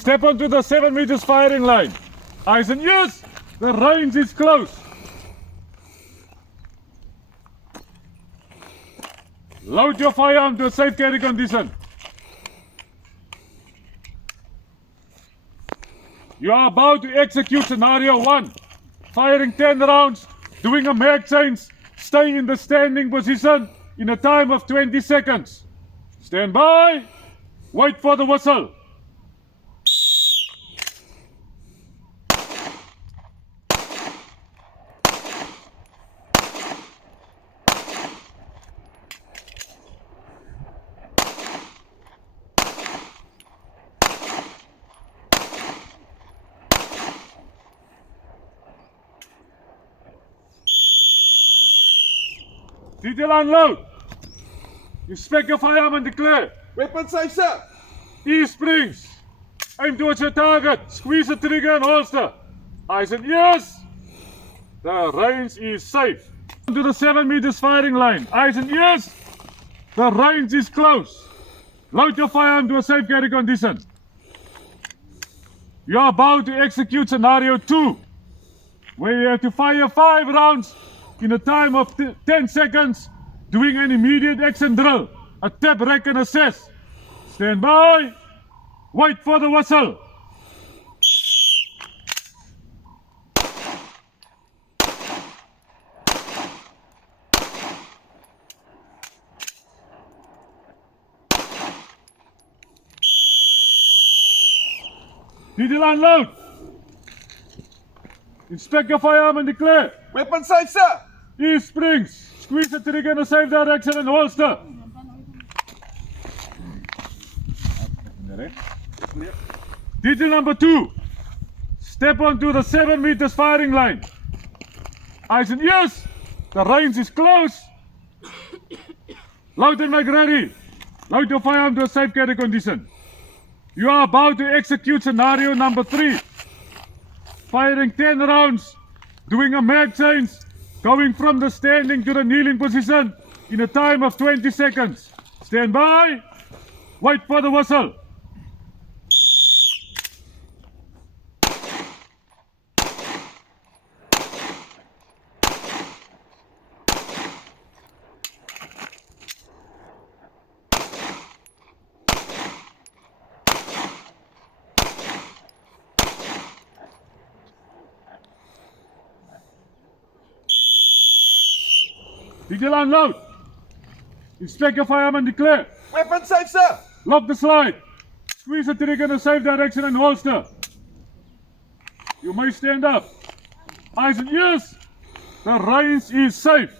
Step onto the 7 meters firing line. Eyes and ears. The range is close. Load your firearm to a safe carry condition. You are about to execute scenario 1. Firing 10 rounds, doing a mag change. Stay in the standing position in a time of 20 seconds. Stand by. Wait for the whistle. Detail unload. Inspect your firearm and declare. Weapon safe, sir. E-springs. Aim towards your target. Squeeze the trigger and holster. Eyes and ears. The range is safe. To the 7 meters firing line. Eyes and ears. The range is close. Load your firearm to a safe carry condition. You are about to execute scenario 2, where you have to fire 5 rounds in a time of 10 seconds, doing an immediate action drill, a tap, rack and assess. Stand by. Wait for the whistle. Detail unload. Inspect your firearm and declare. Weapon safe, sir. E-springs. Squeeze the trigger in a safe direction and holster. Detail number 2. Step onto the 7 meters firing line. Eyes and ears. The range is close. Load and make ready. Load your firearm to a safe carry condition. You are about to execute scenario number 3. Firing 10 rounds, doing a mag change, going from the standing to the kneeling position in a time of 20 seconds. Stand by. Wait for the whistle. Detail unload. Inspect your firearm and declare. Weapon safe, sir. Lock the slide. Squeeze the trigger in a safe direction and holster. You may stand up. Eyes and ears. The range is safe.